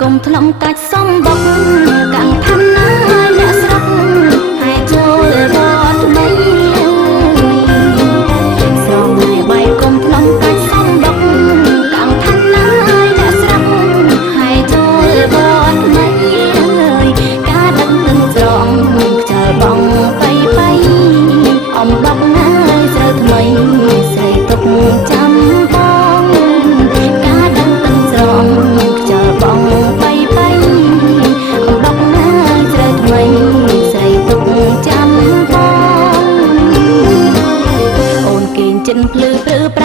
គុំថ្លុំកាច់សំបុកកាំងឋានណាអ្នកស្រុកហើយចូលរត់ថ្មីស្រងហើយបែកគុំថ្លុំកាច់សំបុកកាំងឋានណាអ្នកស្រុកហើយចូលរត់ថ្មីការដឹកនឹងស្រងខ្យល់បងបៃអំបក់ណាយស្រូវថ្មីស្រីទុកចាំបងការដឹងទឹកស្រងខ្យល់បងបៃអំបក់ណាយស្រូវថ្មីស្រីទុកចាំបងអូនគេងចិនភ្លឺព្រឺ